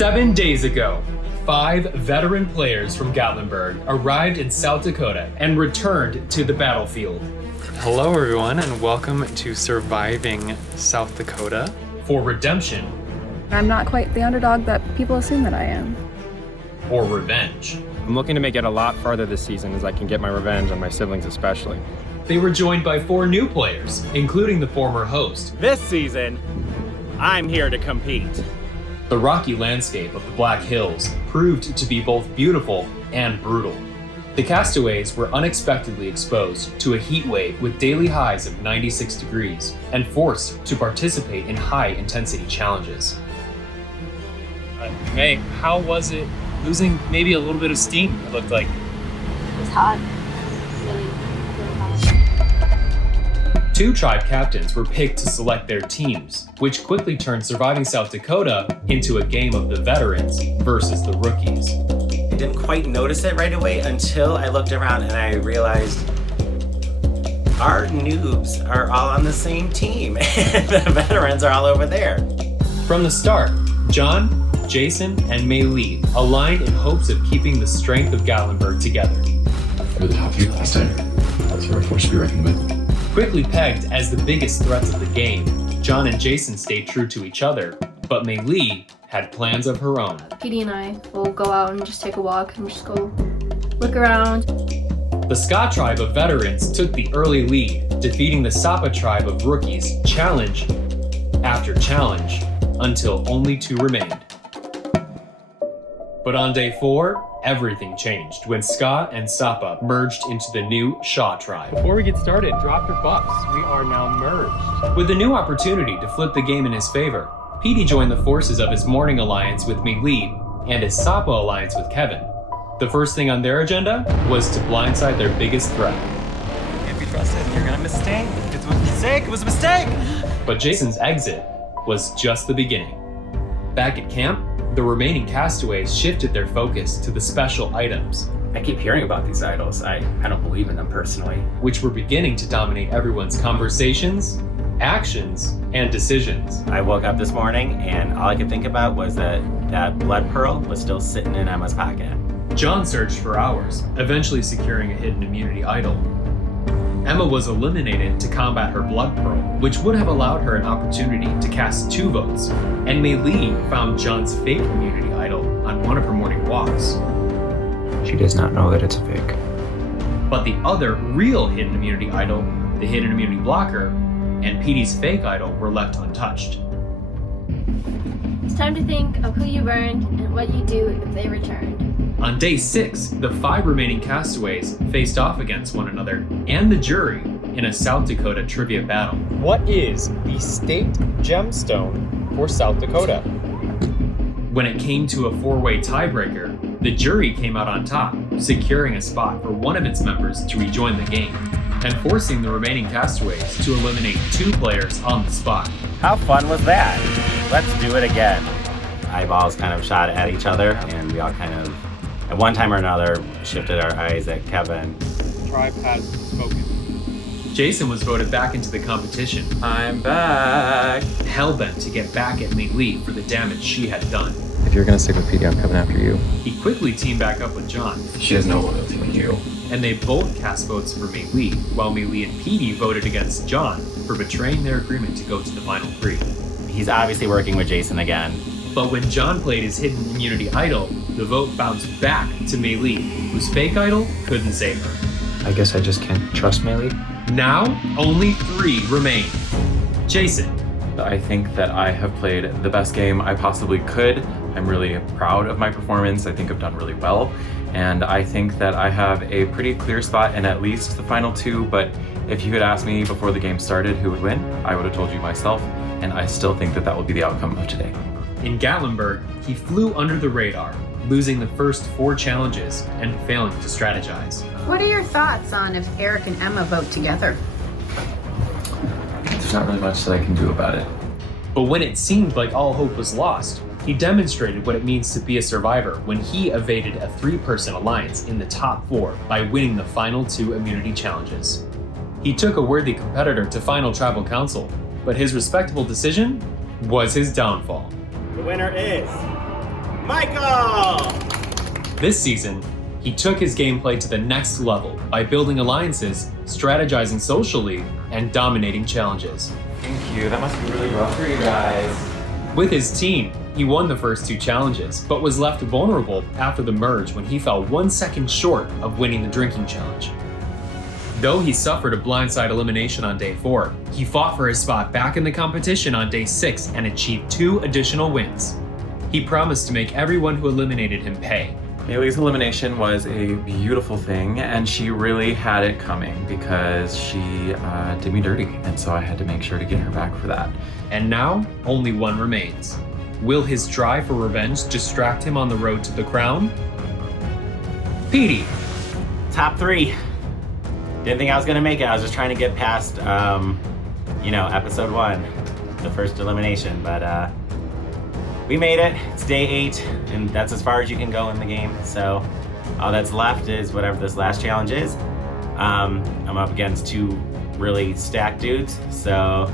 7 days ago, 5 veteran players from Gatlinburg arrived in South Dakota and returned to the battlefield. Hello everyone and welcome to Surviving South Dakota. For redemption. I'm not quite the underdog that people assume that I am. Or revenge. I'm looking to make it a lot farther this season as I can get my revenge on my siblings especially. They were joined by 4 new players, including the former host. This season, I'm here to compete. The rocky landscape of the Black Hills proved to be both beautiful and brutal. The castaways were unexpectedly exposed to a heat wave with daily highs of 96 degrees and forced to participate in high-intensity challenges. Hey, how was it losing maybe a little bit of steam, it looked like? It was hot. Really hot. 2 tribe captains were picked to select their teams, which quickly turned Surviving South Dakota into a game of the veterans versus the rookies. I didn't quite notice it right away until I looked around and I realized our noobs are all on the same team and the veterans are all over there. From the start, John, Jason, and Mei Lee aligned in hopes of keeping the strength of Gatlinburg together. We were the top 3 last time. That's where we're forced to be reckoned with. Quickly pegged as the biggest threats of the game, John and Jason stayed true to each other, but Mei Lee had plans of her own. PD and I will go out and just take a walk and just go look around. The Ska tribe of veterans took the early lead, defeating the Sapa tribe of rookies challenge after challenge until only 2 remained. But on day 4, everything changed when Ska and Sapa merged into the new Shaw tribe. Before we get started, drop your buffs. We are now merged. With a new opportunity to flip the game in his favor, Petey joined the forces of his morning alliance with Mei Lee and his Sapa alliance with Kevin. The first thing on their agenda was to blindside their biggest threat. Can't be trusted. You're gonna mistake. It was a mistake. It was a mistake. But Jason's exit was just the beginning. Back at camp, the remaining castaways shifted their focus to the special items, I keep hearing about these idols. I don't believe in them personally. which were beginning to dominate everyone's conversations, actions, and decisions. I woke up this morning and all I could think about was that blood pearl was still sitting in Emma's pocket. John searched for hours, eventually securing a hidden immunity idol. Emma was eliminated to combat her blood pearl, which would have allowed her an opportunity to cast 2 votes, and Mei Lee found John's fake immunity idol on one of her morning walks. She does not know that it's a fake. But the other real hidden immunity idol, the hidden immunity blocker, and Petey's fake idol were left untouched. It's time to think of who you burned and what you do if they returned. On day 6, the 5 remaining castaways faced off against one another and the jury in a South Dakota trivia battle. What is the state gemstone for South Dakota? When it came to a 4-way tiebreaker, the jury came out on top, securing a spot for one of its members to rejoin the game, and forcing the remaining castaways to eliminate 2 players on the spot. How fun was that? Let's do it again. Eyeballs kind of shot at each other and we all kind of, at one time or another, shifted our eyes at Kevin. The tribe has spoken. Jason was voted back into the competition, I'm back. hell-bent to get back at Mei Lee for the damage she had done. If you're gonna stick with PD, I'm coming after you. He quickly teamed back up with John, She has no loyalty to you. and they both cast votes for Mei Lee, while Mei Lee and Petey voted against John for betraying their agreement to go to the final 3. He's obviously working with Jason again. But when John played his hidden immunity idol, the vote bounced back to Mei Lee, whose fake idol couldn't save her. I guess I just can't trust Melee. Now, only 3 remain. Jason, I think that I have played the best game I possibly could. I'm really proud of my performance. I think I've done really well. And I think that I have a pretty clear spot in at least the final 2, but if you had asked me before the game started who would win, I would have told you myself, and I still think that that will be the outcome of today. in Gatlinburg, he flew under the radar, losing the first 4 challenges and failing to strategize. What are your thoughts on if Eric and Emma vote together? There's not really much that I can do about it. But when it seemed like all hope was lost, he demonstrated what it means to be a survivor when he evaded a 3-person alliance in the top 4 by winning the final 2 immunity challenges. He took a worthy competitor to final tribal council, but his respectable decision was his downfall. The winner is Michael! This season, he took his gameplay to the next level by building alliances, strategizing socially, and dominating challenges. Thank you. That must be really rough for you guys. With his team, he won the first 2 challenges, but was left vulnerable after the merge when he fell 1 second short of winning the drinking challenge. Though he suffered a blindside elimination on day 4, he fought for his spot back in the competition on day 6 and achieved 2 additional wins. He promised to make everyone who eliminated him pay. Bailey's elimination was a beautiful thing, and she really had it coming because she did me dirty, and so I had to make sure to get her back for that. And now, only one remains. Will his drive for revenge distract him on the road to the crown? Petey. Top 3. Didn't think I was gonna make it. I was just trying to get past, episode 1, the first elimination, but we made it. It's day 8, and that's as far as you can go in the game. So all that's left is whatever this last challenge is. I'm up against 2 really stacked dudes, so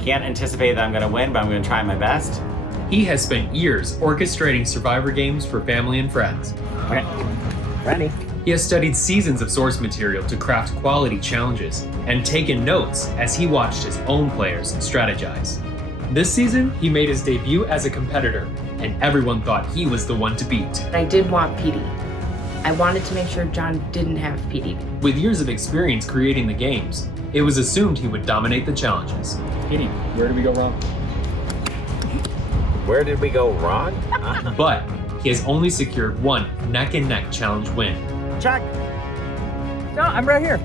can't anticipate that I'm gonna win, but I'm gonna try my best. He has spent years orchestrating Survivor games for family and friends. Okay, ready. He has studied seasons of source material to craft quality challenges and taken notes as he watched his own players strategize. This season, he made his debut as a competitor, and everyone thought he was the one to beat. I did want PD. I wanted to make sure John didn't have PD. With years of experience creating the games, it was assumed he would dominate the challenges. Petey, where did we go wrong? Where did we go wrong? But he has only secured 1 neck-and-neck challenge win. Check. No, I'm right here.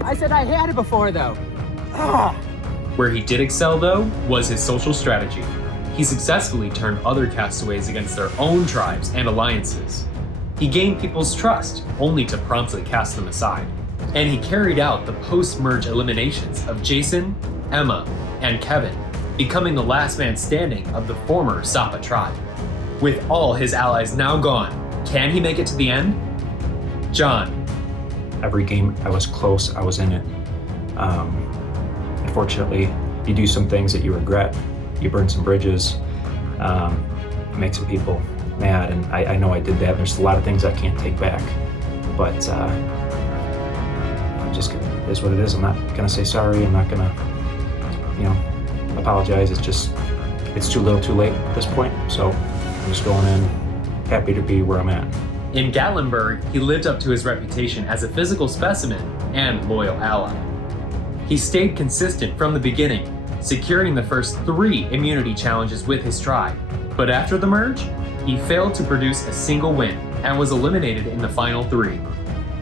I said I had it before, though. Where he did excel, though, was his social strategy. He successfully turned other castaways against their own tribes and alliances. He gained people's trust, only to promptly cast them aside. And he carried out the post-merge eliminations of Jason, Emma, and Kevin, becoming the last man standing of the former Sapa tribe. With all his allies now gone, can he make it to the end? John. Every game I was close, I was in it. Unfortunately, you do some things that you regret. You burn some bridges, make some people mad, and I know I did that. There's a lot of things I can't take back, but it is what it is. I'm not gonna say sorry. I'm not gonna, apologize. It's too little, too late at this point. So I'm just going in, happy to be where I'm at. In Gatlinburg, he lived up to his reputation as a physical specimen and loyal ally. He stayed consistent from the beginning, securing the first 3 immunity challenges with his tribe. But after the merge, he failed to produce a single win and was eliminated in the final 3.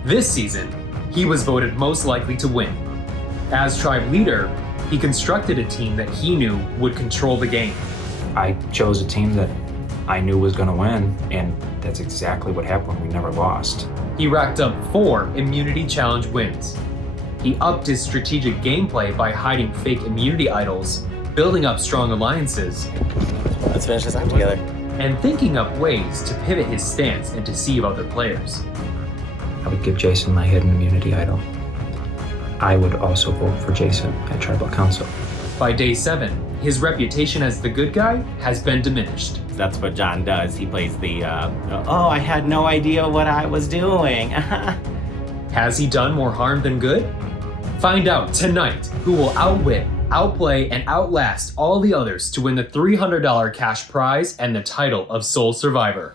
This season, he was voted most likely to win. As tribe leader, he constructed a team that he knew would control the game. I chose a team that I knew was going to win, and that's exactly what happened. We never lost. He racked up 4 immunity challenge wins. He upped his strategic gameplay by hiding fake immunity idols, building up strong alliances, Let's finish this out together. and thinking up ways to pivot his stance and deceive other players. I would give Jason my hidden immunity idol. I would also vote for Jason at Tribal Council. By day 7, his reputation as the good guy has been diminished. That's what John does. He plays the, I had no idea what I was doing. Has he done more harm than good? Find out tonight who will outwit, outplay, and outlast all the others to win the $300 cash prize and the title of Sole Survivor.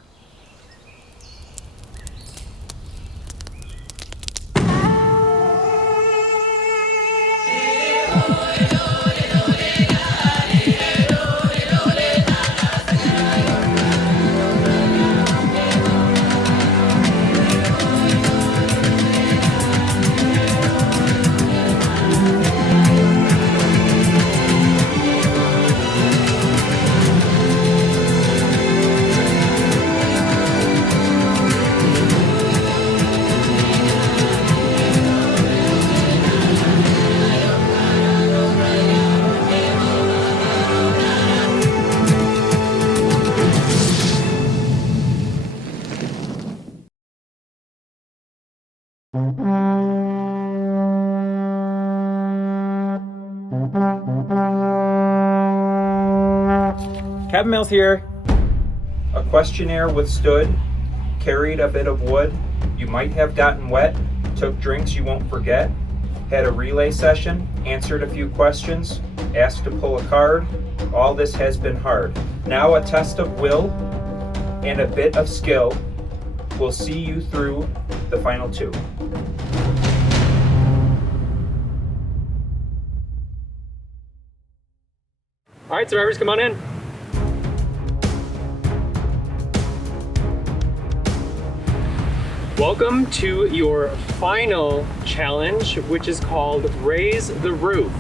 Captain Mills here. A questionnaire withstood, carried a bit of wood, you might have gotten wet, took drinks you won't forget, had a relay session, answered a few questions, asked to pull a card. All this has been hard. Now a test of will and a bit of skill will see you through the final two. All right, survivors, come on in. Welcome to your final challenge, which is called Raise the Roof.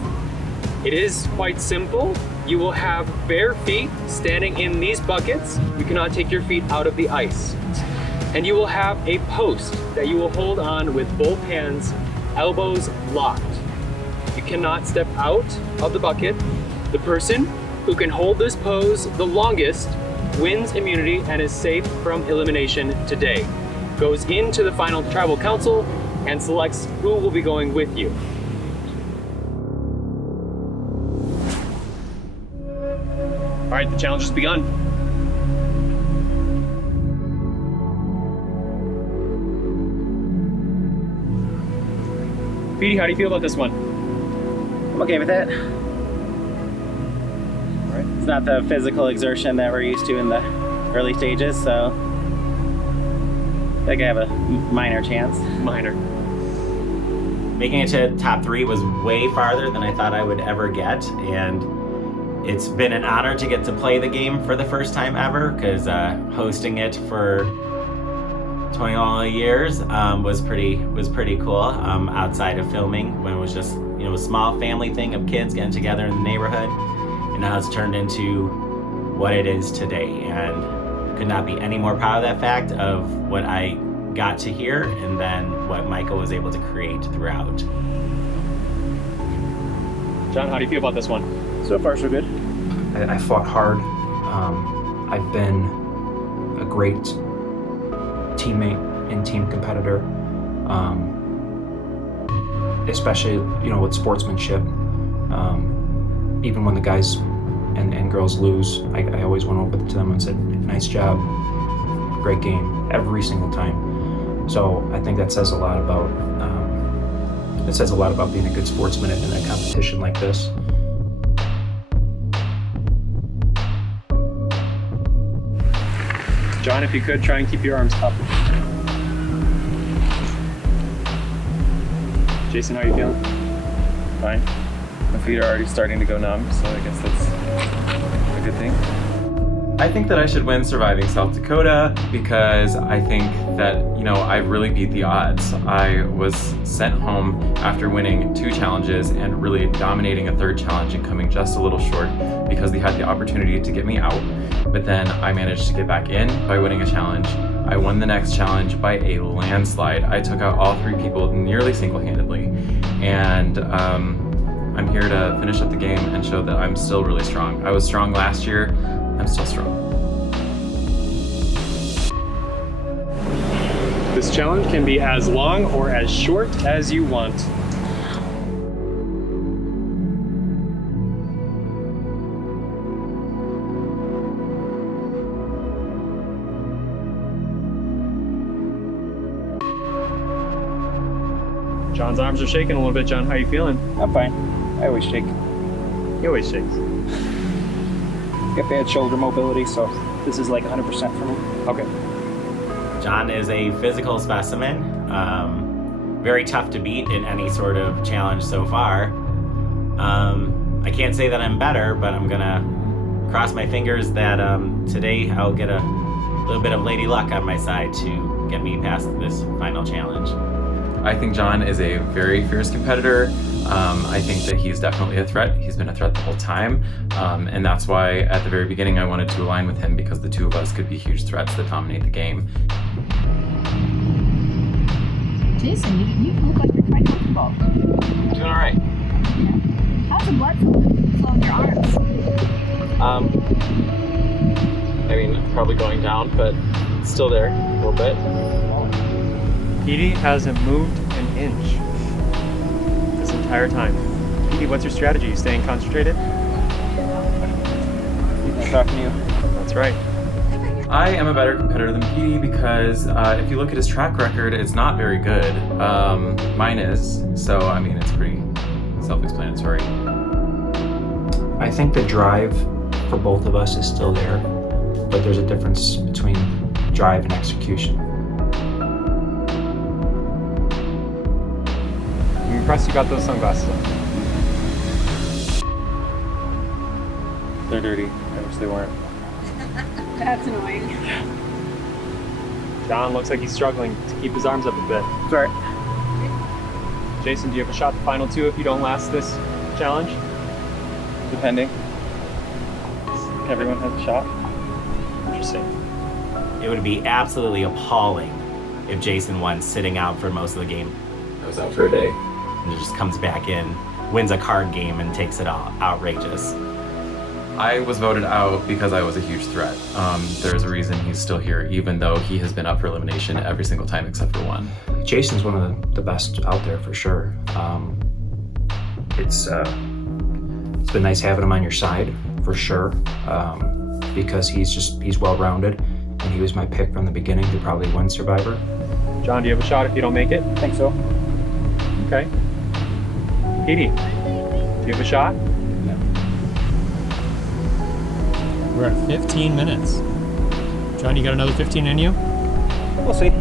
It is quite simple. You will have bare feet standing in these buckets. You cannot take your feet out of the ice. And you will have a post that you will hold on with both hands, elbows locked. You cannot step out of the bucket. The person who can hold this pose the longest wins immunity and is safe from elimination today. Goes into the final tribal council and selects who will be going with you. All right, the challenge has begun. Petey, how do you feel about this one? I'm okay with it. It's not the physical exertion that we're used to in the early stages, so I think I have a minor chance. Minor. Making it to top 3 was way farther than I thought I would ever get, and it's been an honor to get to play the game for the first time ever, because hosting it for 21 years was pretty cool. Outside of filming, when it was just a small family thing of kids getting together in the neighborhood, and now it's turned into what it is today, and could not be any more proud of that fact of what I got to hear and then what Michael was able to create throughout. John, how do you feel about this one? So far, so good. I fought hard. I've been a great teammate and team competitor, especially with sportsmanship. Even when the guys and girls lose, I always went over to them and said, "Nice job, great game," every single time. So I think that says a lot about being a good sportsman in a competition like this. John, if you could, try and keep your arms up. Jason, how are you feeling? Fine. My feet are already starting to go numb, so I guess that's a good thing. I think that I should win surviving South Dakota because I think that, I really beat the odds. I was sent home after winning 2 challenges and really dominating a 3rd challenge and coming just a little short because they had the opportunity to get me out. But then I managed to get back in by winning a challenge. I won the next challenge by a landslide. I took out all 3 people nearly single-handedly. And I'm here to finish up the game and show that I'm still really strong. I was strong last year, I'm still strong. This challenge can be as long or as short as you want. John's arms are shaking a little bit. John, how are you feeling? I'm fine. I always shake. He always shakes. Got bad shoulder mobility, so this is like 100% for me. Okay. John is a physical specimen, very tough to beat in any sort of challenge so far. I can't say that I'm better, but I'm gonna cross my fingers that today I'll get a little bit of lady luck on my side to get me past this final challenge. I think John is a very fierce competitor. I think that he's definitely a threat. He's been a threat the whole time. And that's why at the very beginning I wanted to align with him because the 2 of us could be huge threats that dominate the game. Jason, you look like you're quite comfortable. Doing all right. How's the blood flow in your arms? Probably going down, but it's still there a little bit. Petey hasn't moved an inch this entire time. Petey, what's your strategy? You staying concentrated? I'm talking to you. That's right. I am a better competitor than Petey because if you look at his track record, it's not very good. Mine is, so I mean, it's pretty self-explanatory. I think the drive for both of us is still there, but there's a difference between drive and execution. I'm impressed you got those sunglasses on. They're dirty. I wish they weren't. That's annoying. John looks like he's struggling to keep his arms up a bit. Sorry. Jason, do you have a shot at the final two if you don't last this challenge? Depending. Everyone has a shot. Interesting. It would be absolutely appalling if Jason won sitting out for most of the game. I was out for a day. And just comes back in, wins a card game, and takes it all. Outrageous. I was voted out because I was a huge threat. There's a reason he's still here, even though he has been up for elimination every single time except for one. Jason's one of the best out there for sure. It's been nice having him on your side for sure, because he's well-rounded, and he was my pick from the beginning to probably win Survivor. John, do you have a shot if you don't make it? I think so. Okay. Petey, do you have a shot? We're at 15 minutes. John, you got another 15 in you? We'll see.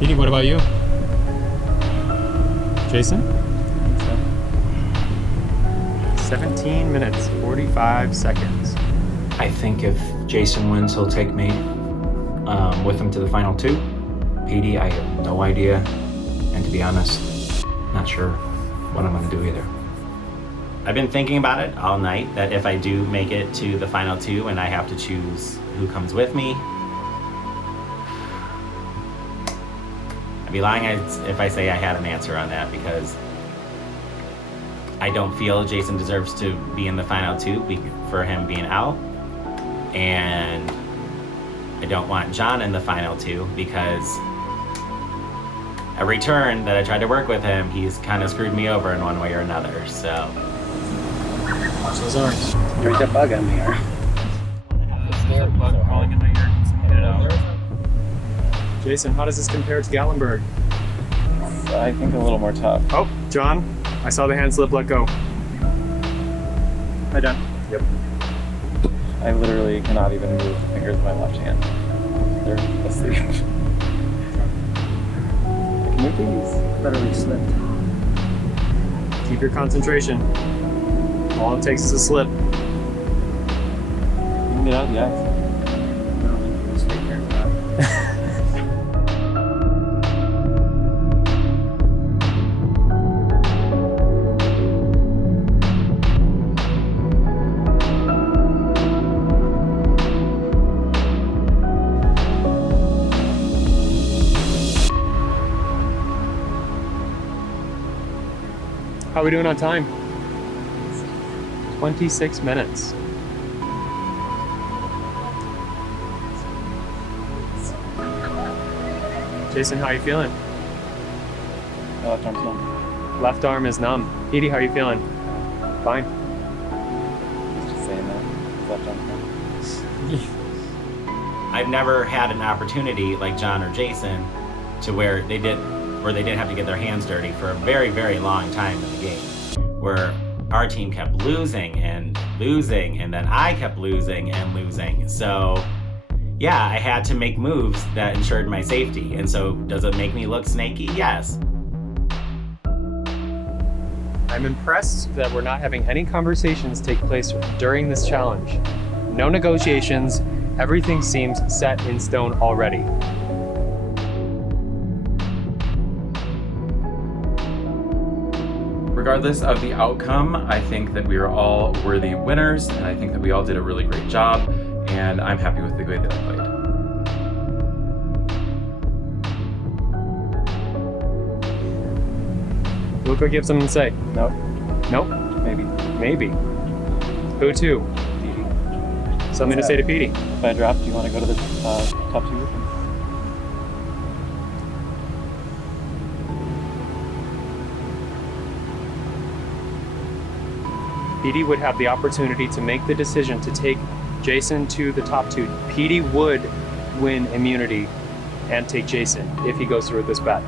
Petey, what about you? Jason? 17 minutes, 45 seconds. I think if Jason wins, he'll take me with him to the final two. Petey, I have no idea, and to be honest, not sure what I'm gonna do either. I've been thinking about it all night, that if I do make it to the final two and I have to choose who comes with me, I'd be lying if I say I had an answer on that, because I don't feel Jason deserves to be in the final two for him being out. And I don't want John in the final two because every turn that I tried to work with him, he's kind of screwed me over in one way or another, so. Watch those arms. There's a bug on me here. Jason, how does this compare to Gatlinburg? I think a little more tough. Oh, John, I saw the hand slip, let go. Hi, John. Yep. I literally cannot even move the fingers of my left hand. They're asleep. I can move these. Literally slipped. Keep your concentration. All it takes is a slip. You can get out of the ice. No, stay here. How are we doing on time? 26 minutes. Jason, how are you feeling? My left arm's numb. Left arm is numb. Petey, how are you feeling? Fine. Just saying that. His left arm's numb. I've never had an opportunity like John or Jason to where they didn't have to get their hands dirty for a very, very long time in the game, where our team kept losing, and then I kept losing and losing. So yeah, I had to make moves that ensured my safety. And so does it make me look snaky? Yes. I'm impressed that we're not having any conversations take place during this challenge. No negotiations. Everything seems set in stone already. Regardless of the outcome, I think that we are all worthy winners, and I think that we all did a really great job, and I'm happy with the way that I played. Look like you have something to say. No. Nope. Maybe. Maybe. Who to? Petey. Something to say to Petey. If I drop, do you want to go to the top two with him? Petey would have the opportunity to make the decision to take Jason to the top 2. Petey would win immunity and take Jason if he goes through with this bet.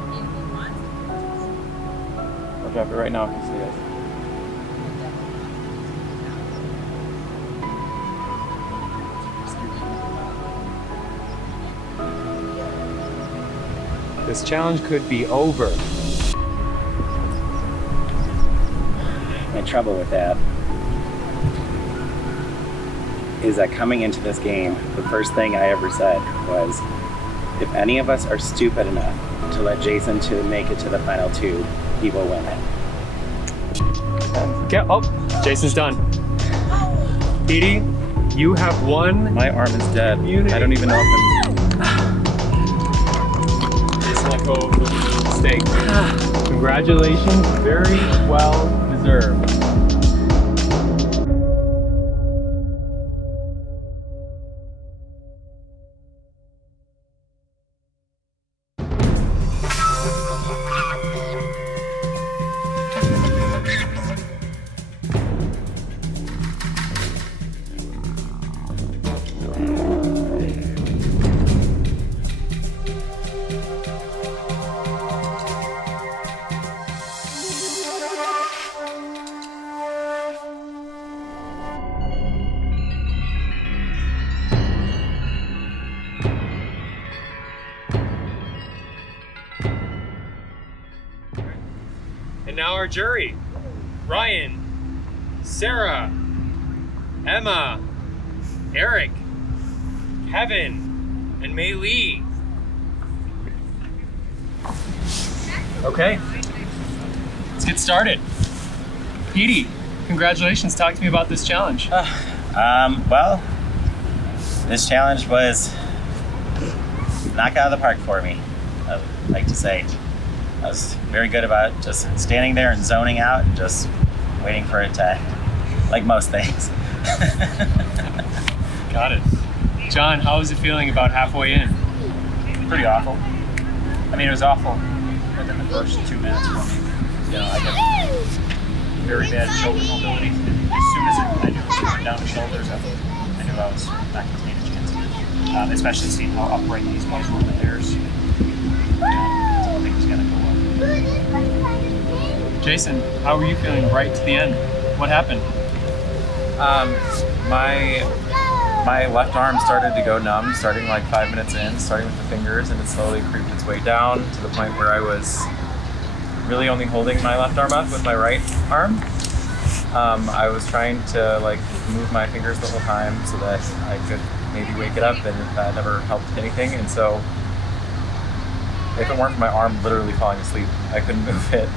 I'll drop it right now. Can you see guys? This challenge could be over. My trouble with that is that coming into this game, the first thing I ever said was, if any of us are stupid enough to let Jason to make it to the final 2, he will win it. Oh, Jason's done. Petey, you have won. My arm is dead. I don't even know if Just let go of the mistake. Congratulations, very well deserved. And now our jury: Ryan, Sarah, Emma, Eric, Kevin, and Mei Lee. Okay, let's get started. Petey, congratulations. Talk to me about this challenge. Well, this challenge was knock out of the park for me, I would like to say. I was very good about just standing there and zoning out and just waiting for it to, like most things. Got it. John, how was it feeling about halfway in? Pretty awful. I mean, it was awful within the first 2 minutes for me. You know, I got very bad shoulder mobility. As soon as I knew it was going down the shoulders, I knew I was not going to stand a chance. Especially seeing how upright these boys were in the pairs. I think it was going to go up. Jason, how were you feeling right to the end? What happened? My left arm started to go numb, starting like 5 minutes in, starting with the fingers, and it slowly creeped its way down to the point where I was really only holding my left arm up with my right arm. I was trying to like move my fingers the whole time so that I could maybe wake it up, and that never helped anything. And so if it weren't for my arm literally falling asleep, I couldn't move it.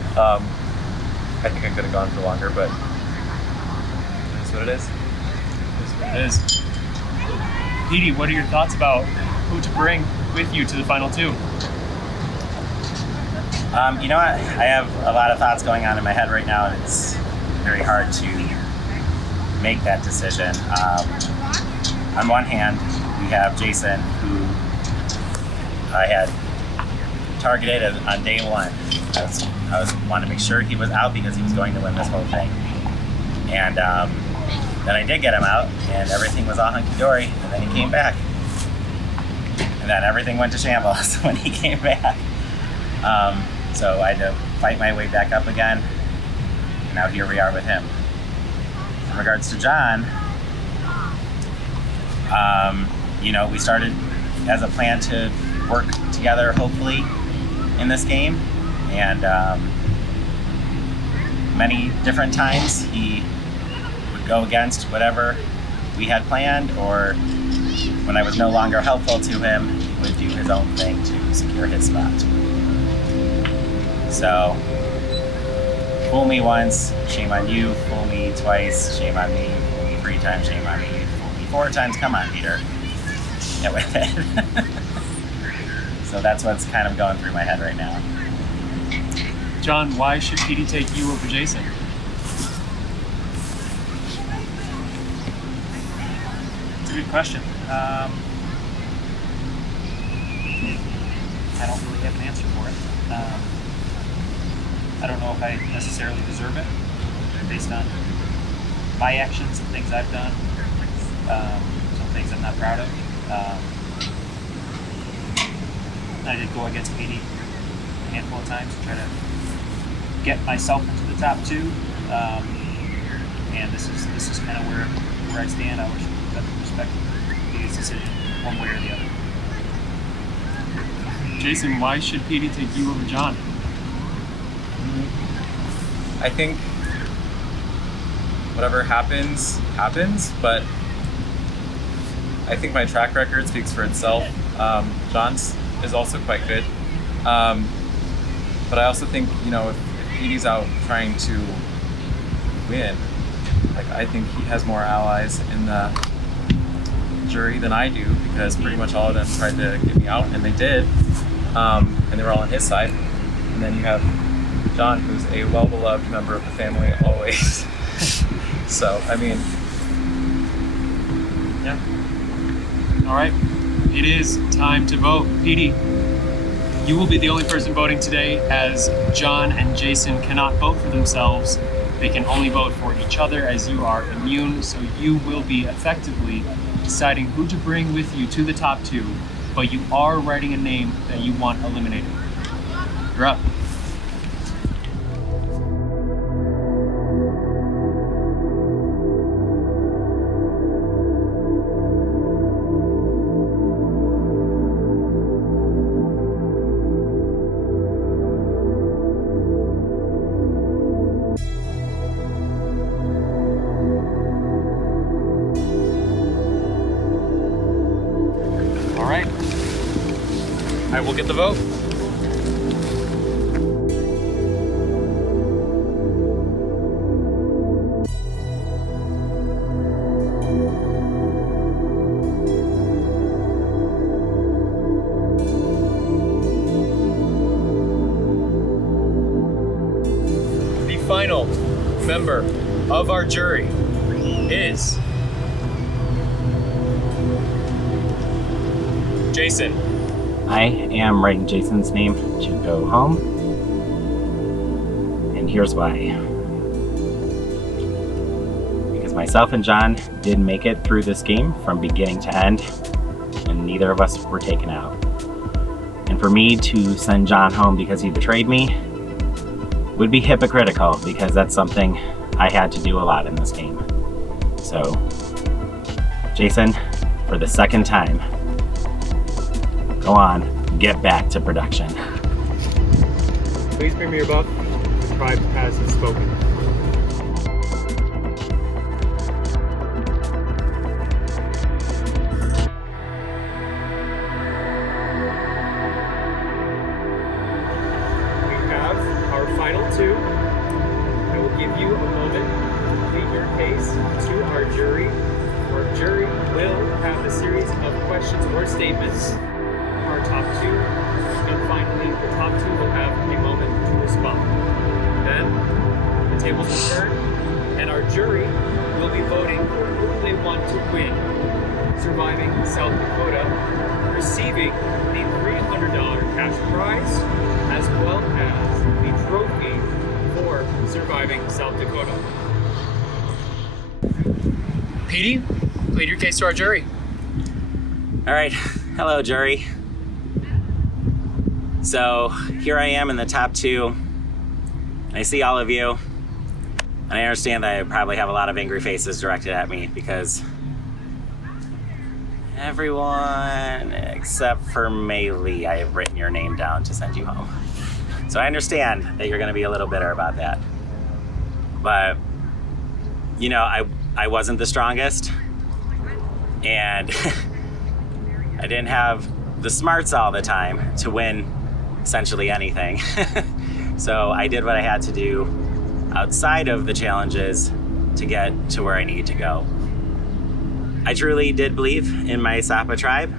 I think I could have gone for longer, but that's what it is. That's what it is. Petey, what are your thoughts about who to bring with you to the final 2? You know what? I have a lot of thoughts going on in my head right now, and it's very hard to make that decision. On one hand, we have Jason, who I had targeted on day 1. I wanted to make sure he was out because he was going to win this whole thing. And then I did get him out, and everything was all hunky-dory, and then he came back. And then everything went to shambles when he came back. So I had to fight my way back up again. And now here we are with him. In regards to John, you know, we started as a plan to work together, hopefully, in this game. And many different times he would go against whatever we had planned, or when I was no longer helpful to him, he would do his own thing to secure his spot. So, fool me once, shame on you. Fool me twice, shame on me. Fool me 3 times, shame on me. Fool me 4 times, come on, Peter. Get with it. So that's what's kind of going through my head right now. John, why should Petey take you over Jason? It's a good question. I don't really have an answer for it. I don't know if I necessarily deserve it based on my actions and things I've done. things I'm not proud of. I did go against Petey a handful of times to try to get myself into the top 2. And this is kind of where I stand. I wish that respect Petey's decision one way or the other. Jason, why should Petey take you over John? I think whatever happens, but I think my track record speaks for itself. John's is also quite good. But I also think, if Petey's out trying to win, I think he has more allies in the jury than I do, because pretty much all of them tried to get me out, and they did. And they were all on his side. And then you have John, who's a well-beloved member of the family always. So, yeah. All right, it is time to vote. Petey, you will be the only person voting today, as John and Jason cannot vote for themselves. They can only vote for each other, as you are immune, so you will be effectively deciding who to bring with you to the top 2, but you are writing a name that you want eliminated. You're up. I will get the vote. The final member of our jury is Jason. I am writing Jason's name to go home, and here's why. Because myself and John did make it through this game from beginning to end, and neither of us were taken out. And for me to send John home because he betrayed me would be hypocritical, because that's something I had to do a lot in this game. So, Jason, for the second time, go on, get back to production. Please bring me your buff. The tribe has spoken. We have our final 2. I will give you a moment to complete your case to our jury. Our jury will have a series of questions or statements. Our top 2, and finally the top 2 will have a moment to respond. Then the tables will turn, and our jury will be voting for who they want to win, surviving South Dakota, receiving the $300 cash prize, as well as the trophy for surviving South Dakota. Petey, plead your case to our jury. All right, hello jury. So here I am in the top 2. I see all of you, and I understand that I probably have a lot of angry faces directed at me, because everyone except for Maylee, I have written your name down to send you home. So I understand that you're gonna be a little bitter about that. But, I wasn't the strongest, and I didn't have the smarts all the time to win essentially anything. So I did what I had to do outside of the challenges to get to where I need to go. I truly did believe in my Sapa tribe,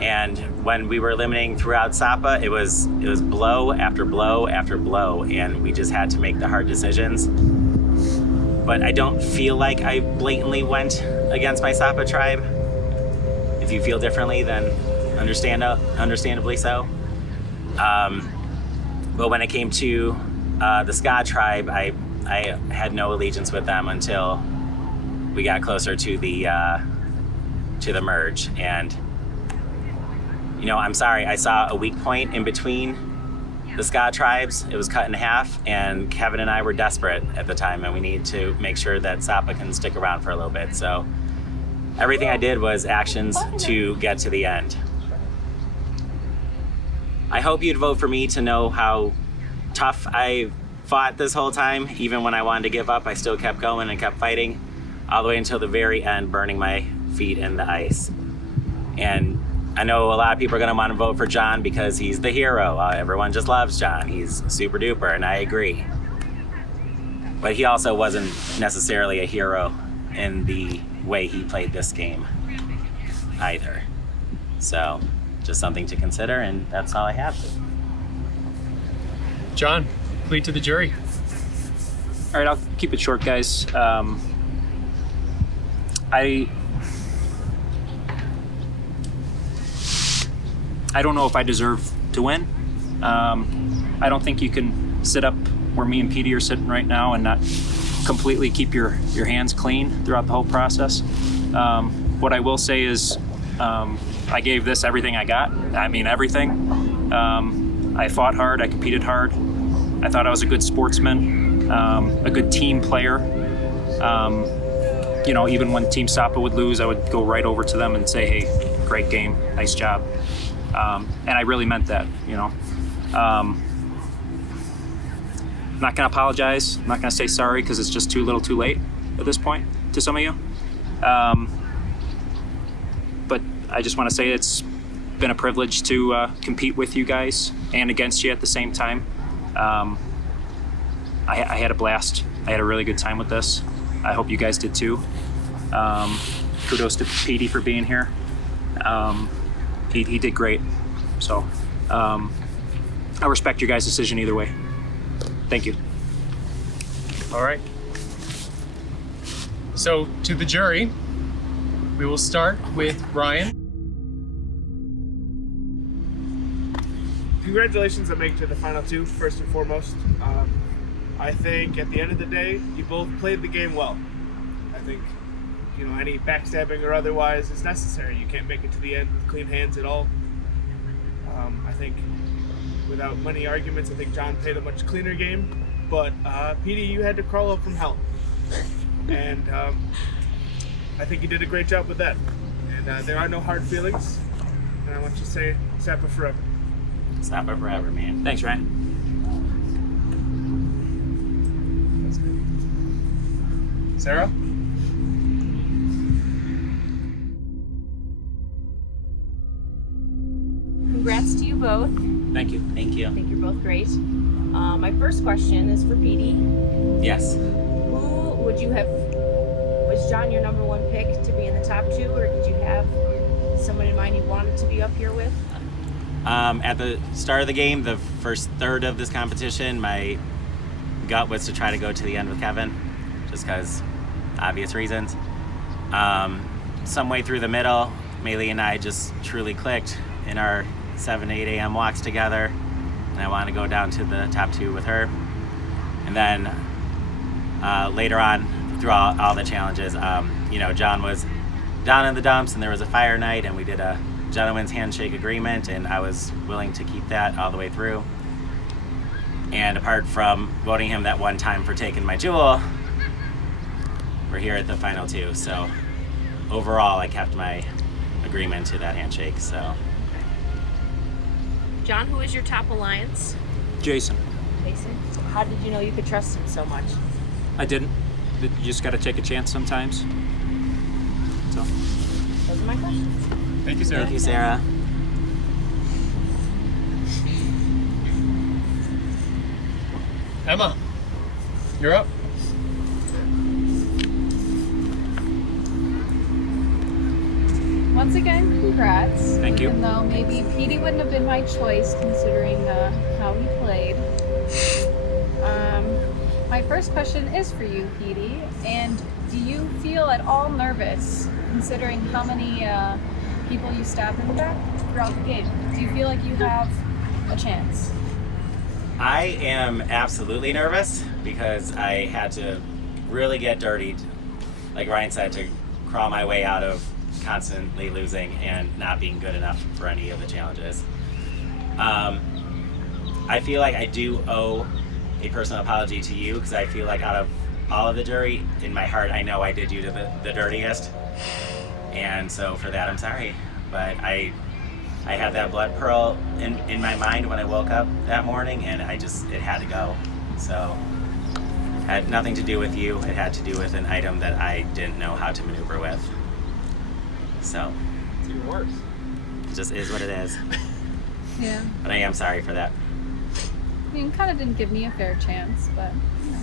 and when we were eliminating throughout Sapa, it was blow after blow after blow, and we just had to make the hard decisions. But I don't feel like I blatantly went against my Sapa tribe. If you feel differently, then understandably so. But when it came to the Ska tribe, I had no allegiance with them until we got closer to the to the merge. And, you know, I'm sorry, I saw a weak point in between the Ska tribes. It was cut in half, and Kevin and I were desperate at the time, and we needed to make sure that Sapa can stick around for a little bit. So everything I did was actions to get to the end. I hope you'd vote for me to know how tough I fought this whole time. Even when I wanted to give up, I still kept going and kept fighting all the way until the very end, burning my feet in the ice. And I know a lot of people are gonna want to vote for John because he's the hero. Everyone just loves John. He's super duper, and I agree. But he also wasn't necessarily a hero in the way he played this game either. So just something to consider, and that's all I have. John, plead to the jury. All right, I'll keep it short, guys. I don't know if I deserve to win. I don't think you can sit up where me and Petey are sitting right now and not completely keep your hands clean throughout the whole process. What I will say is I gave this everything I got. I mean, everything. I fought hard, I competed hard. I thought I was a good sportsman, a good team player. You know, even when Team Sapa would lose, I would go right over to them and say, hey, great game, nice job. And I really meant that, you know. I'm not gonna apologize, I'm not gonna say sorry because it's just too little too late at this point to some of you. But I just wanna say it's been a privilege to compete with you guys and against you at the same time. I had a blast. I had a really good time with this. I hope you guys did too. Kudos to Petey for being here. He did great. So I respect your guys' decision either way. Thank you. All right. So to the jury, we will start with Ryan. Congratulations on making it to the final two, first and foremost. I think at the end of the day, you both played the game well. I think, you know, any backstabbing or otherwise is necessary. You can't make it to the end with clean hands at all. I think without many arguments, I think John played a much cleaner game, but Petey, you had to crawl up from hell. And I think you did a great job with that. And there are no hard feelings. And I want you to say, Sapa forever. Sapa forever, man. Thanks, Ryan. Sarah? Congrats to you both. Thank you. Thank you. I think you're both great. My first question is for Petey. Yes. Who would you have, was John your number one pick to be in the top two, or did you have someone in mind you wanted to be up here with? At the start of the game, the first third of this competition, my gut was to try to go to the end with Kevin, just because obvious reasons. Some way through the middle, Maylee and I just truly clicked in our 7 to 8 a.m. walks together, and I wanted to go down to the top two with her. And then later on, through all the challenges, you know, John was down in the dumps, and there was a fire night, and we did a gentleman's handshake agreement, and I was willing to keep that all the way through. And apart from voting him that one time for taking my jewel, we're here at the final two. So overall, I kept my agreement to that handshake. So John, who is your top alliance? Jason. Jason. So how did you know you could trust him so much? I didn't. You just got to take a chance sometimes. So. Those are my questions. Thank you, Sarah. Thank you, Sarah. Emma, you're up. Once again, congrats. Thank you. Even though maybe Petey wouldn't have been my choice considering how he played. My first question is for you, Petey. And do you feel at all nervous considering how many people you stabbed in the back throughout the game? Do you feel like you have a chance? I am absolutely nervous because I had to really get dirty, like Ryan said, to crawl my way out of constantly losing and not being good enough for any of the challenges. I feel like I do owe a personal apology to you because I feel like out of all of the jury, in my heart, I know I did you to the dirtiest. And so for that, I'm sorry. But I had that blood pearl in my mind when I woke up that morning, and it had to go. So it had nothing to do with you. It had to do with an item that I didn't know how to maneuver with. So It's even worse. it just is what it is. Yeah. But I am sorry for that. I mean, kind of didn't give me a fair chance, but you know.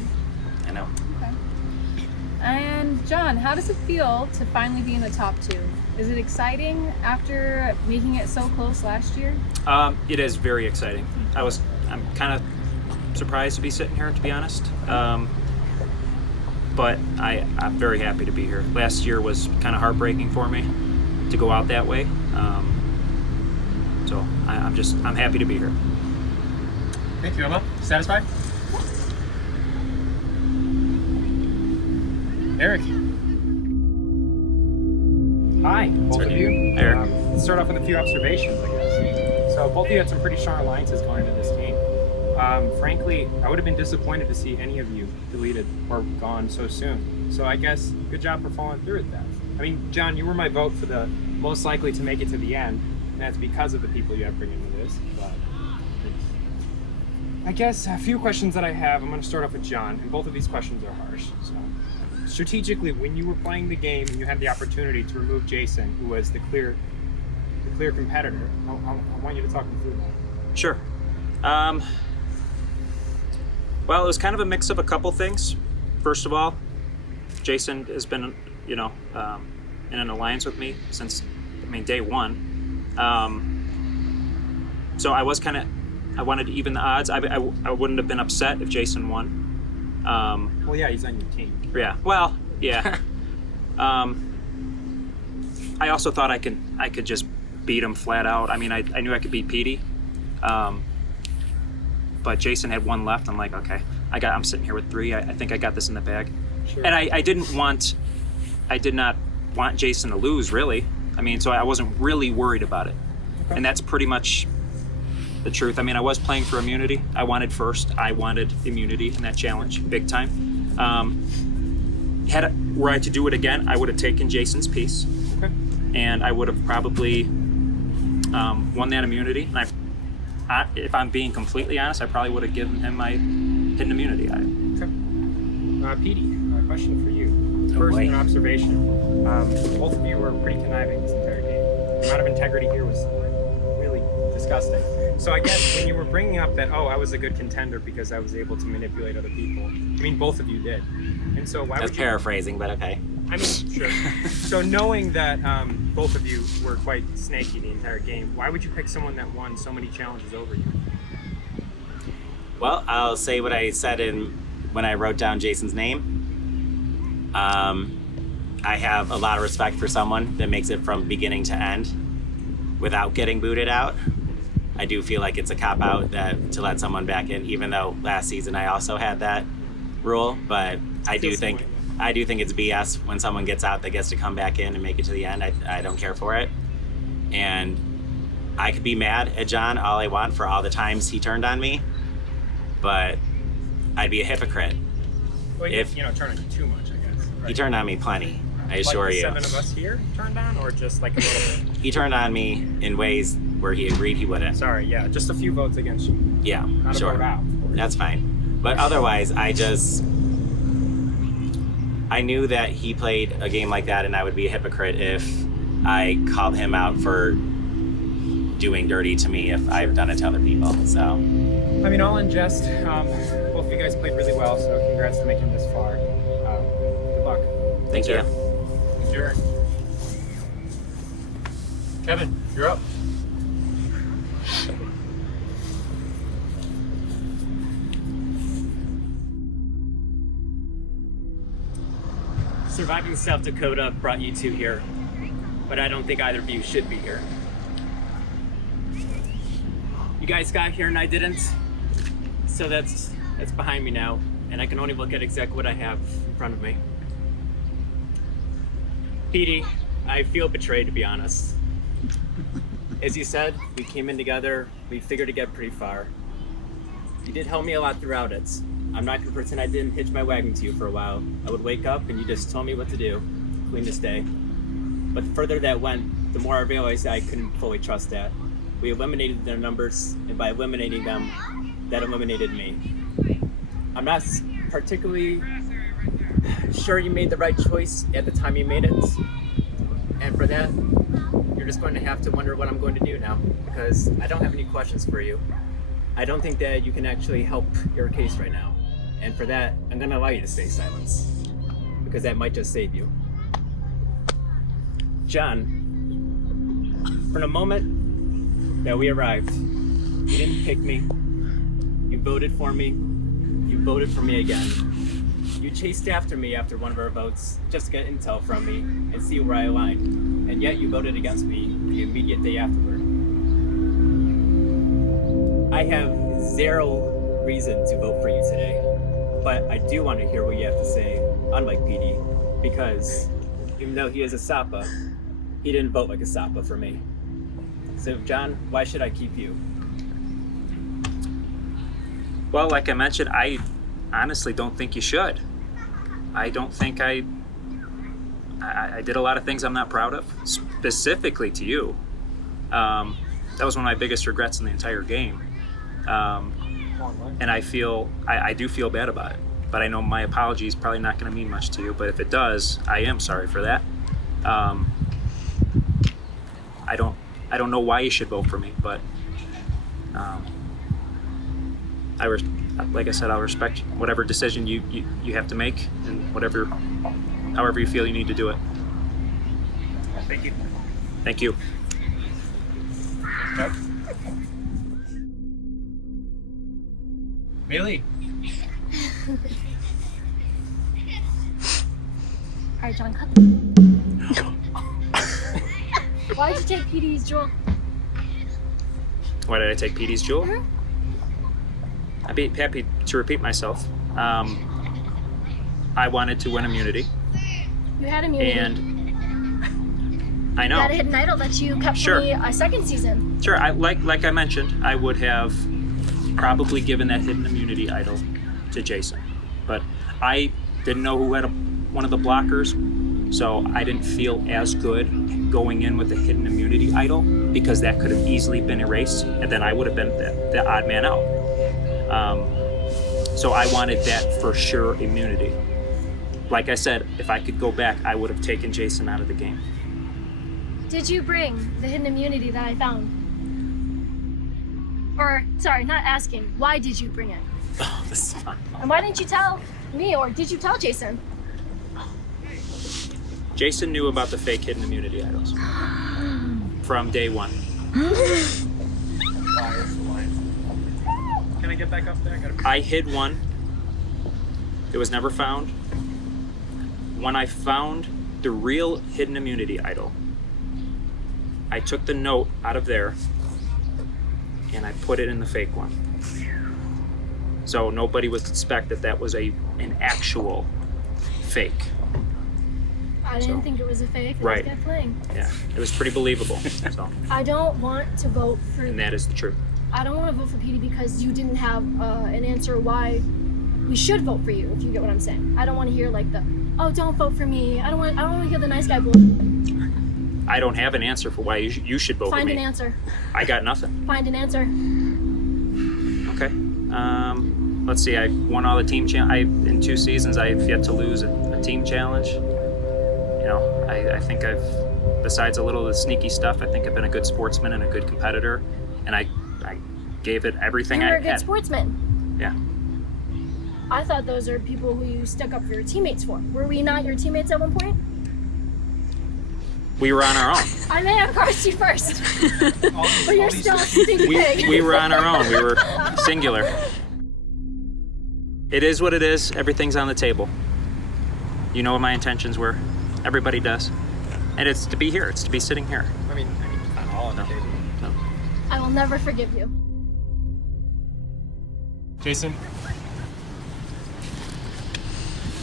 I know. Okay. And John, how does it feel to finally be in the top 2? Is it exciting after making it so close last year? It is very exciting. I'm kind of surprised to be sitting here, to be honest. But I'm very happy to be here. Last year was kind of heartbreaking for me to go out that way. So I'm happy to be here. Thank you, Emma. Satisfied? Eric. Hi, both of you. Eric. Let's start off with a few observations, I guess. So both of you had some pretty strong alliances going into this game. Frankly, I would have been disappointed to see any of you deleted or gone so soon. So I guess good job for following through with that. I mean, John, you were my vote for the most likely to make it to the end, and that's because of the people you have bringing to this. But I guess a few questions that I have. I'm going to start off with John, and both of these questions are harsh. So, strategically, when you were playing the game and you had the opportunity to remove Jason, who was the clear competitor, I want you to talk me through that. Sure. Well, it was kind of a mix of a couple things. First of all, Jason has been, in an alliance with me since, day one. So I was I wanted to even the odds. I wouldn't have been upset if Jason won. Well, yeah, he's on your team. Yeah. Well, yeah. I also thought I could just beat him flat out. I knew I could beat Petey. But Jason had one left. I'm like, okay, I'm sitting here with 3. I think I got this in the bag. Sure. And I did not want Jason to lose, really. So I wasn't really worried about it. Okay. And that's pretty much the truth. I was playing for immunity. I wanted immunity in that challenge, big time. Were I to do it again, I would have taken Jason's piece. Okay. And I would have probably won that immunity. And if I'm being completely honest, I probably would have given him my hidden immunity. Okay. Petey, a question for you. First, an observation. Both of you were pretty conniving this entire game. The amount of integrity here was really disgusting. So I guess when you were bringing up that, I was a good contender because I was able to manipulate other people, both of you did. And so why That's would you... paraphrasing, but okay. Sure. So knowing that both of you were quite snaky the entire game, why would you pick someone that won so many challenges over you? Well, I'll say what I said when I wrote down Jason's name. I have a lot of respect for someone that makes it from beginning to end without getting booted out. I do feel like it's a cop-out to let someone back in, even though last season I also had that rule, but I do think it's BS when someone gets out that gets to come back in and make it to the end. I don't care for it. And I could be mad at John all I want for all the times he turned on me, but I'd be a hypocrite. Well, if turn on you too much, I guess. Right? He turned on me plenty, I assure you. 7 of us here turned on, or just like a little bit? He turned on me in ways where he agreed he wouldn't. Sorry, yeah, just a few votes against you. Yeah, Not sure. A vote out, of course. That's fine. But otherwise, I knew that he played a game like that, and I would be a hypocrite if I called him out for doing dirty to me if I've done it to other people. So, all in jest, both of you guys played really well, so congrats to making it this far. Good luck. Thank you. Sure. Kevin, you're up. Surviving South Dakota brought you two here, but I don't think either of you should be here. You guys got here and I didn't, so that's behind me now, and I can only look at exactly what I have in front of me. Petey, I feel betrayed, to be honest. As you said, we came in together, we figured to get pretty far. You did help me a lot throughout it. I'm not gonna pretend I didn't hitch my wagon to you for a while. I would wake up and you just told me what to do, clean this day. But the further that went, the more I realized I couldn't fully trust that. We eliminated their numbers, and by eliminating them, that eliminated me. I'm not particularly sure you made the right choice at the time you made it. And for that, you're just going to have to wonder what I'm going to do now, because I don't have any questions for you. I don't think that you can actually help your case right now. And for that, I'm going to allow you to stay silent, because that might just save you. John, from the moment that we arrived, you didn't pick me. You voted for me. You voted for me again. You chased after me after one of our votes just to get intel from me and see where I aligned. And yet you voted against me the immediate day afterward. I have zero reason to vote for you today, but I do want to hear what you have to say, unlike PD, because even though he is a Sapa, he didn't vote like a Sapa for me. So John, why should I keep you? Well, like I mentioned, I honestly don't think you should. I don't think I did a lot of things I'm not proud of, specifically to you. That was one of my biggest regrets in the entire game. And I do feel bad about it. But I know my apology is probably not going to mean much to you. But if it does, I am sorry for that. I don't know why you should vote for me, but like I said, I'll respect whatever decision you have to make, and however you feel you need to do it. Thank you. Thank you. Nope. Bailey. All right, John, cut. Why did you take PD's jewel? Why did I take PD's jewel? Mm-hmm. I'd be happy to repeat myself. I wanted to win immunity. You had immunity. And I know. You had a hidden idol that you kept Sure. for me a second season. Sure, like I mentioned, I would have probably given that hidden immunity idol to Jason. But I didn't know who had one of the blockers, so I didn't feel as good going in with the hidden immunity idol, because that could have easily been erased, and then I would have been the odd man out. So I wanted that for sure immunity. Like I said, if I could go back, I would have taken Jason out of the game. Did you bring the hidden immunity that I found? Or, sorry, not asking, why did you bring it? Oh, this is fun. And why didn't you tell me, or did you tell Jason? Jason knew about the fake hidden immunity idols from day one. Can I get back up there? I hid one. It was never found. When I found the real hidden immunity idol, I took the note out of there and I put it in the fake one. So nobody would suspect that was an actual fake. I didn't think it was a fake. Right. Let's get playing. Yeah, it was pretty believable. So, I don't want to vote for. and that is the truth. I don't want to vote for PD because you didn't have an answer why we should vote for you. If you get what I'm saying, I don't want to hear like don't vote for me. I don't want to hear the nice guy bullshit. I don't have an answer for why you should vote for me. Find an answer. I got nothing. Find an answer. Okay. Let's see. I won all the team in 2 seasons. I've yet to lose a team challenge. You know, I think besides a little of the sneaky stuff, I think I've been a good sportsman and a good competitor, and I gave it everything I had. You're a good sportsman. Yeah. I thought those are people who you stuck up for your teammates for. Were we not your teammates at one point? We were on our own. I may have crossed you first, but you're still a stinky pig. We were on our own. We were singular. It is what it is. Everything's on the table. You know what my intentions were. Everybody does. And it's to be here. It's to be sitting here. I mean, it's not all on the table. No. I will never forgive you. Jason.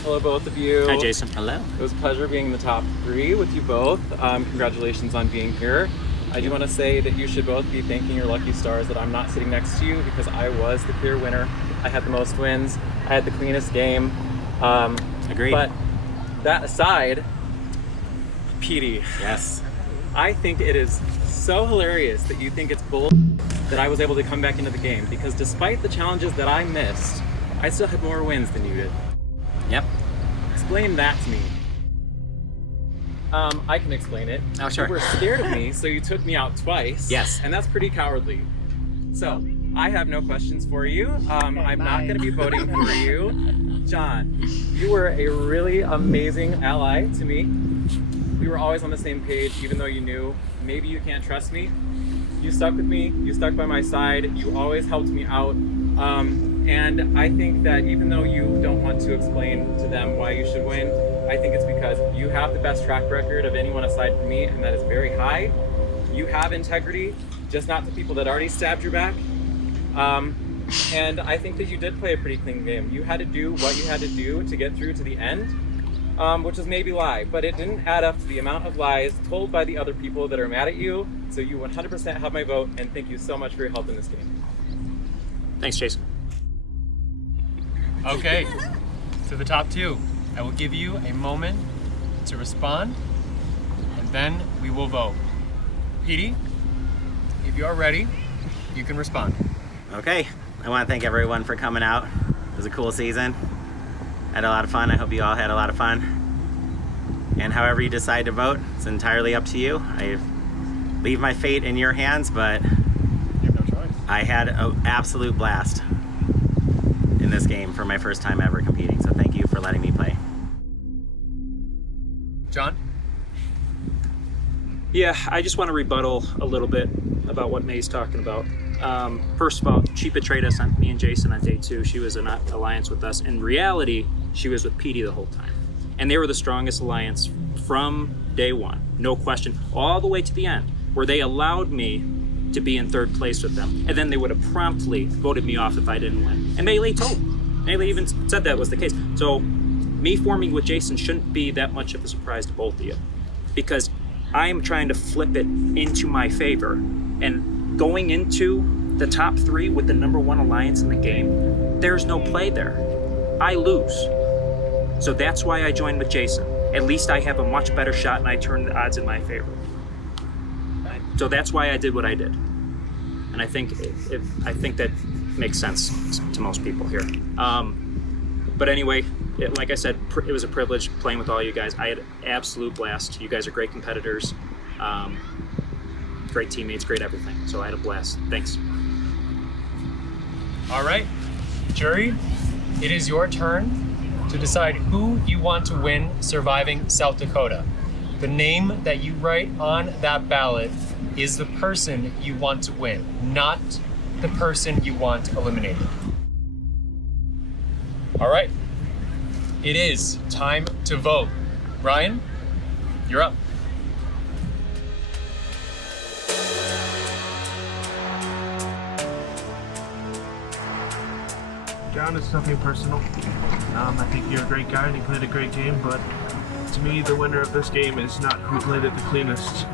Hello, both of you. Hi, Jason. Hello. It was a pleasure being in the top 3 with you both. Congratulations on being here. I do want to say that you should both be thanking your lucky stars that I'm not sitting next to you, because I was the clear winner. I had the most wins. I had the cleanest game. Agreed. But that aside, Petey. Yes. I think it is so hilarious that you think it's bull that I was able to come back into the game, because despite the challenges that I missed, I still had more wins than you did. Yep. Explain that to me. I can explain it. Oh, sure. You were scared of me, so you took me out twice. Yes. And that's pretty cowardly. So, I have no questions for you. I'm not going to be voting for you. John, you were a really amazing ally to me. We were always on the same page, even though you knew maybe you can't trust me. You stuck with me, you stuck by my side, you always helped me out. And I think that even though you don't want to explain to them why you should win, I think it's because you have the best track record of anyone aside from me, and that is very high. You have integrity, just not to people that already stabbed your back. And I think that you did play a pretty clean game. You had to do what you had to do to get through to the end, which is maybe lie, but it didn't add up to the amount of lies told by the other people that are mad at you. So you 100% have my vote, and thank you so much for your help in this game. Thanks, Jason. Okay, to the top 2. I will give you a moment to respond, and then we will vote. Petey, if you are ready, you can respond. Okay. I want to thank everyone for coming out. It was a cool season. I had a lot of fun. I hope you all had a lot of fun. And however you decide to vote, it's entirely up to you. I leave my fate in your hands, but You have no choice. I had an absolute blast in this game for my first time ever competing. So thank you for letting me play. John? Yeah, I just want to rebuttal a little bit about what May's talking about. First of all, she betrayed us, me and Jason, on day 2. She was in an alliance with us. In reality, she was with Petey the whole time. And they were the strongest alliance from day 1, no question, all the way to the end, where they allowed me to be in 3rd place with them. And then they would have promptly voted me off if I didn't win. And Melee told. Melee even said that was the case. So me forming with Jason shouldn't be that much of a surprise to both of you, because I'm trying to flip it into my favor. And going into the top 3 with the #1 alliance in the game, there's no play there. I lose. So that's why I joined with Jason. At least I have a much better shot, and I turn the odds in my favor. So that's why I did what I did. And I think that makes sense to most people here. But anyway, like I said, it was a privilege playing with all you guys. I had an absolute blast. You guys are great competitors, great teammates, great everything. So I had a blast. Thanks. All right, jury, it is your turn to decide who you want to win Surviving South Dakota. The name that you write on that ballot is the person you want to win, not the person you want eliminated. All right, it is time to vote. Ryan, you're up. John, it's nothing personal. I think you're a great guy and you played a great game, but to me, the winner of this game is not who played it the cleanest,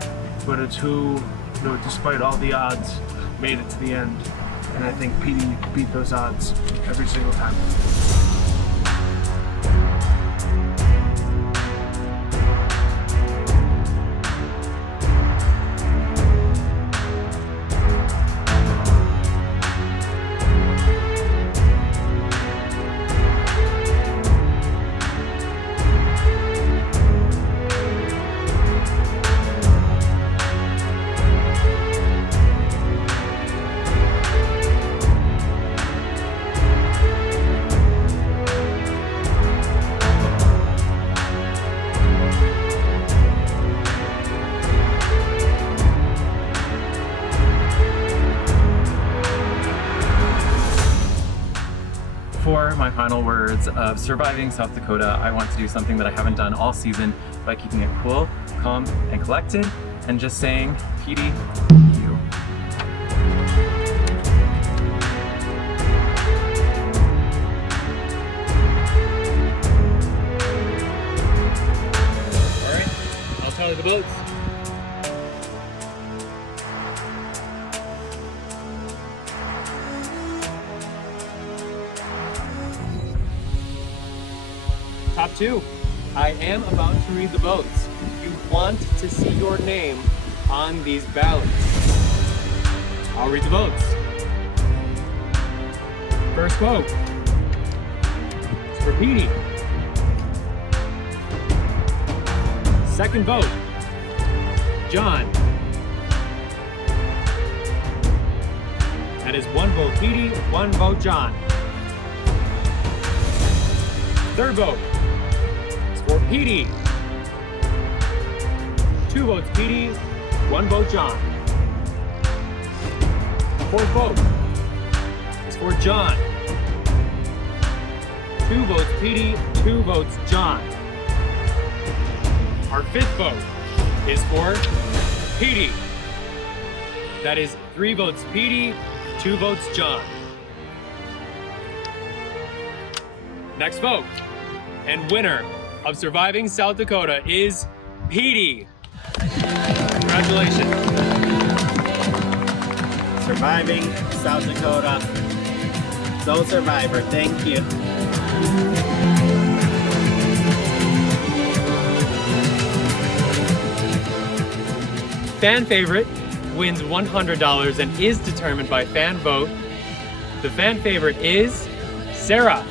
but it's who, despite all the odds, made it to the end. And I think Petey beat those odds every single time. For my final words of Surviving South Dakota, I want to do something that I haven't done all season by keeping it cool, calm, and collected, and just saying, Petey, you. Top 2. I am about to read the votes. You want to see your name on these ballots. I'll read the votes. First vote is for Petey. Second vote, John. That is 1 vote Petey, 1 vote John. Third vote is for Petey. 2 votes Petey, 1 vote John. Fourth vote is for John. 2 votes Petey, 2 votes John. Our fifth vote is for Petey. That is 3 votes Petey, 2 votes John. Next vote, and winner of Surviving South Dakota is Petey. Congratulations. Surviving South Dakota. Sole survivor, thank you. Fan favorite wins $100 and is determined by fan vote. The fan favorite is Sarah.